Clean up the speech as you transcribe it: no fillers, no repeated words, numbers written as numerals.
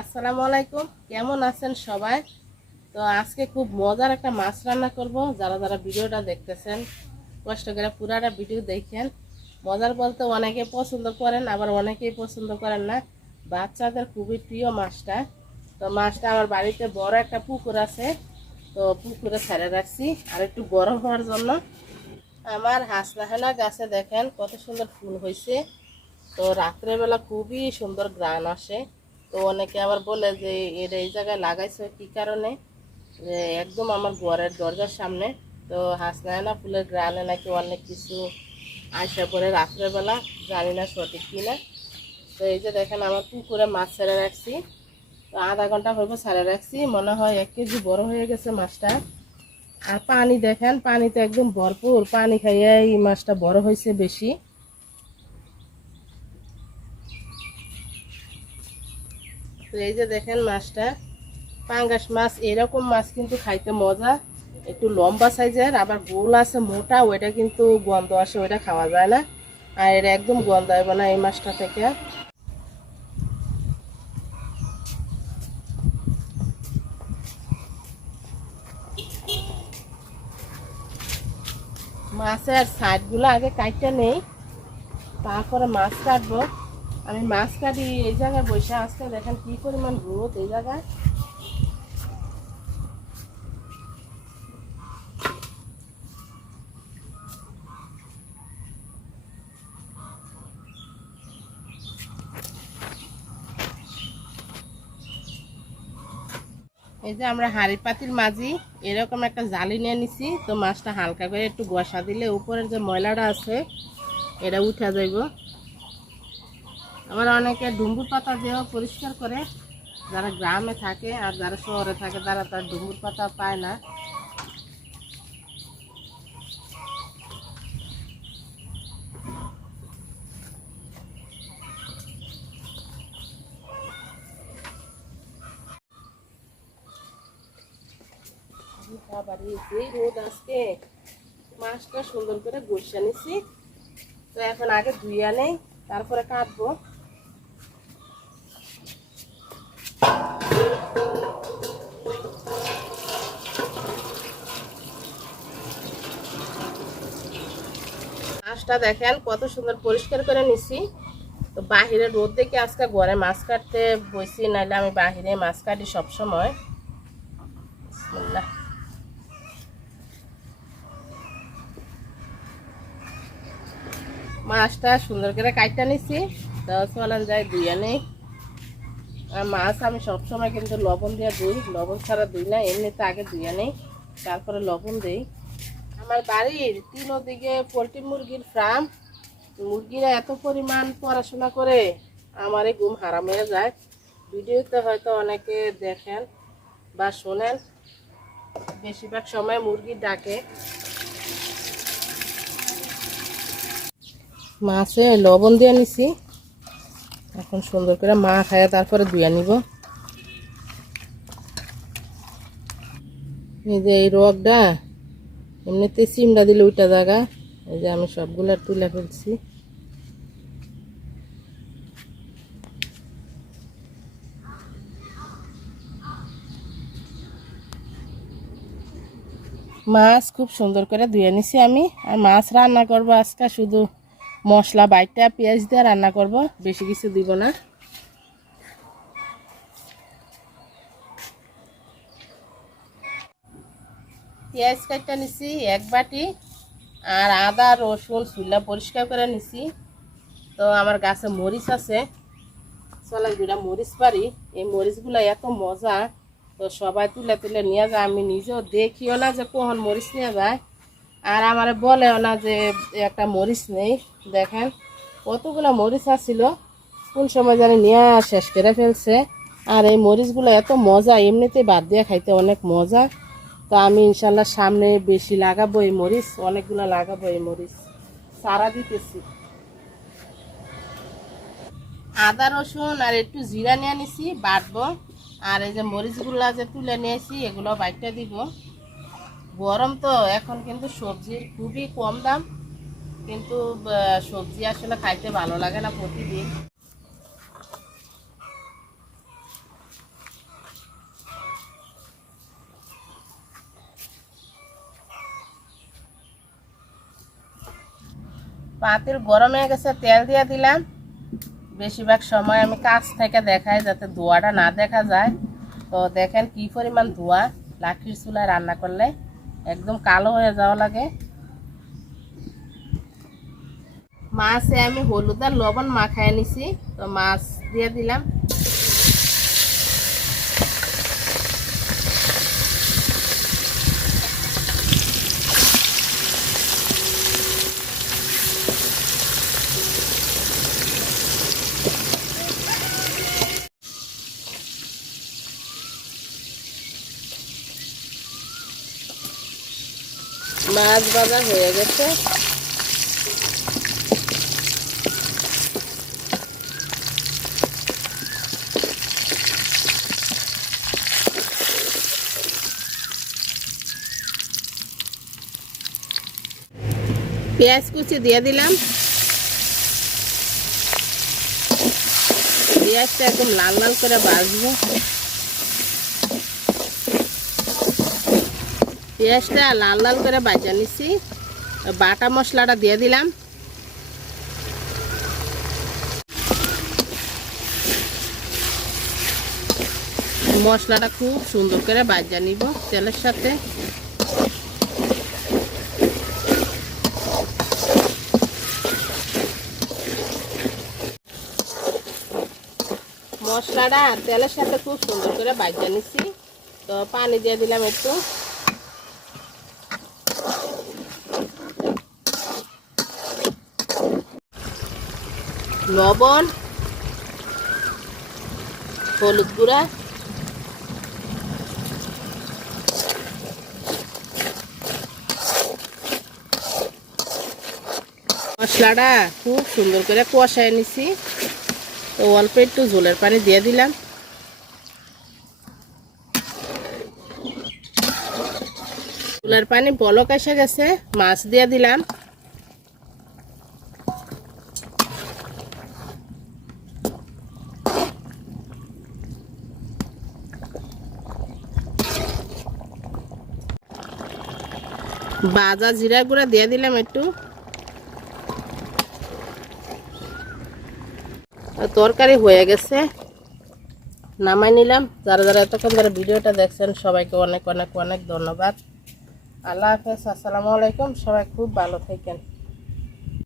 আসসালামু আলাইকুম, কেমন আছেন সবাই? তো আজকে খুব মজার একটা মাছ রান্না করব। যারা যারা ভিডিওটা দেখতেছেন কষ্ট করে পুরাটা ভিডিও দেখেন। মজার বলতে অনেকে পছন্দ করেন, আবার অনেকেই পছন্দ করেন না। বাচ্চাদের খুবই প্রিয় মাছটা। তো মাছটা আমার বাড়িতে বড় একটা পুকুর আছে, তো পুকুরে ছেড়ে রাখছি আর একটু বড় হওয়ার জন্য। আমার হাসনাহেনা গাছে দেখেন কত সুন্দর ফুল হয়েছে। তো রাত্রেবেলা খুবই সুন্দর ঘ্রাণ আসে। তো অনেকে আবার বলে যে এর এই জায়গায় লাগাইছো কি কারণে, যে একদম আমার ঘরের দরজার সামনে। তো হাসনাহেনা ফুলের ঘ্রাণে নাকি অনেক কিছু আসা পড়ে রাত্রেবেলা, জানি না সঠিক কিনা। তো এই যে দেখেন আমার পুকুরে মাছ ছেড়ে রাখছি, তো আধা ঘন্টা হইব ছেড়ে রাখছি, মনে হয় 1 কেজি বড় হয়ে গেছে মাছটা। আর পানি দেখেন, পানিতে একদম ভরপুর, পানি খাইয়ে এই মাছটা বড় হয়েছে বেশি। তো এই যে দেখেন মাছটা, পাঙ্গাস মাছ। এরকম মাছ কিন্তু খাইতে মজা, একটু লম্বা সাইজের, আবার গোল আছে মোটা, ওইটা কিন্তু গন্ধ আসে, ওইটা খাওয়া যায় না। আর এটা একদম গন্ধ হবে না এই মাছটা থেকে। মাছের সাইডগুলো আগে কাটতে নেই, তারপরে মাছ কাটবো। আমি মাছ কাটি এই জায়গায় বসে আসতে, দেখেন কি পরিমাণ রোদ এই জায়গায়। এই যে আমরা হাঁড়ি পাতির মাঝি এরকম একটা জালি নিয়ে নিছি। তো মাছটা হালকা করে একটু বসা দিলে উপরের যে ময়লাটা আছে এটা উঠে যাইব। আবার অনেকে ডুমুর পাতা দিয়েও পরিষ্কার করে, যারা গ্রামে থাকে আর যারা শহরে থাকে তারা তার ডুমুর পাতা পায় না। রোদ আজকে, মাছটা সুন্দর করে বসে নিছি। তো এখন আগে ধুইয়া নেই, তারপরে কাটবো। মাছটা দেখেন কত সুন্দর পরিষ্কার করে নিছি। তো বাহিরে রোদ দেখে আজকে ঘরে মাছ কাটতে বসি, নাইলে আমি বাহিরে মাছ কাটি সবসময়। বিসমিল্লাহ। মাছটা সুন্দর করে কাটতে নিছি, তো চলেন যাই ধুইয়া নেই। আর মাছ আমি সবসময় কিন্তু লবণ দিয়ে ধুই, লবণ ছাড়া ধুই না, এমনিতে আগে ধুইয়া নেই তারপরে লবণ দিই। আমার বাড়ির 3 দিকে পোলট্রি মুরগির ফার্ম। মুরগিরা এত পরিমাণ পড়াশোনা করে আমারই ঘুম হারাম হয়ে যায়। ভিডিওতে হয়তো অনেকে দেখেন বা শোনেন, বেশিরভাগ সময় মুরগি ডাকে। মাছে লবণ দিয়ে নিছি, এখন সুন্দর করে মা খায় তারপরে ধুয়ে নিব। এই যে এই রগটা এমনিতে চিমড়া দিলে ওইটা জায়গা, এই যে আমি সবগুলো তুলে ফেলছি। মাছ খুব সুন্দর করে ধুয়ে নিছি আমি। আর মাছ রান্না করব আজকে শুধু মশলা বাইটা পেঁয়াজ দিয়ে রান্না করব, বেশি কিছু দিব না। পেঁয়াজ কাটটা নিছি 1 বাটি, আর আদা রসুন চুলা পরিষ্কার করে নিছি। তো আমার গাছে মরিচ আছে, চলে 2টা মরিচ পারি। এই মরিচগুলো এত মজা, তো সবাই তুলে তুলে নিয়ে যায়, আমি নিজেও দেখিও না যে কখন মরিচ নিয়ে যায়। আর আমার বলেও না যে একটা মরিচ নেই। দেখেন কতগুলো মরিচ আসছিল, কোন সময় জানি নিয়ে শেষ করে ফেলছে। আর এই মরিচগুলো এত মজা, এমনিতে বাদ দিয়ে খাইতে অনেক মজা। তো আমি ইনশাল্লাহ সামনে বেশি লাগাবো এই মরিচ, অনেকগুলো লাগাবো এই মরিচ, চারা দিতেছি। আদা রসুন আর একটু জিরা নিয়ে নিছি বাটবো। আর এই যে মরিচগুলো যে তুলে নিয়েছি এগুলো বাইটটা দিব। গরম তো এখন কিন্তু সবজির খুবই কম দাম, কিন্তু সবজি আসলে খাইতে ভালো লাগে না প্রতিদিন। পাতিল গরম হয়ে গেছে, তেল দিয়ে দিলাম। বেশিরভাগ সময় আমি কাছ থেকে দেখাই যাতে ধোঁয়াটা না দেখা যায়। তো দেখেন কি পরিমাণ ধোঁয়া, লাঠির চুলায় রান্না করলে একদম কালো হয়ে যাওয়া লাগে। মাছে আমি হলুদ আর লবণ মাখায় নিছি, তো মাছ দিয়ে দিলাম। মাছ ভাজা হয়ে গেছে। পেঁয়াজ কুচি দিয়ে দিলাম। পেঁয়াজটা একদম লাল লাল করে ভাজবো। পেঁয়াজটা লাল লাল করে ভাজা নিছি। বাটা মশলাটা দিয়ে দিলাম। মশলাটা খুব সুন্দর করে ভাজা নিব তেলের সাথে। মশলাটা তেলের সাথে খুব সুন্দর করে ভাজা নিছি। তো পানি দিয়ে দিলাম একটু। লবণ, হলুদ গুঁড়া, মশলাটা খুব সুন্দর করে কষায় নিছি। তো অল্প একটু ঝোলের পানি দিয়ে দিলাম। ঝোলের পানি বলক এসে গেছে, মাছ দিয়ে দিলাম। ভাজা জিরা গুঁড়া দিয়ে দিলাম একটু। তরকারি হয়ে গেছে, নামাই নিলাম। যারা যারা এতক্ষণ ধরে ভিডিওটা দেখছেন সবাইকে অনেক অনেক অনেক ধন্যবাদ। আল্লাহ হাফেজ, আসসালামু আলাইকুম। সবাই খুব ভালো থাকেন।